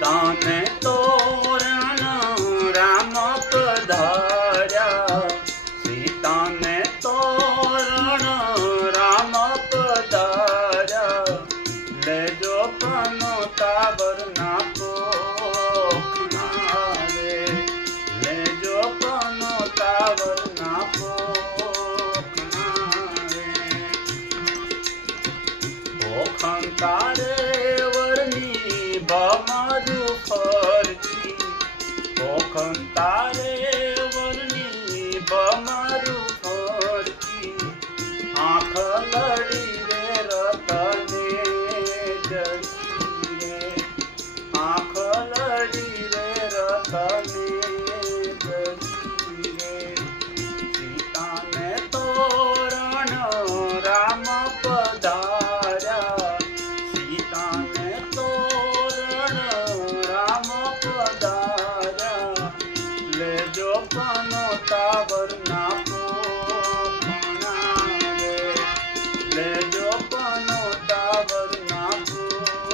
सीताने तोरण राम पधार्या सीताने तोरण राम पधार्या लेजो पनो तावरना पोखना रे लेजो पनो तावरना पोखना रे पोखंता रे वरनी बमारू फरती पोखंता रे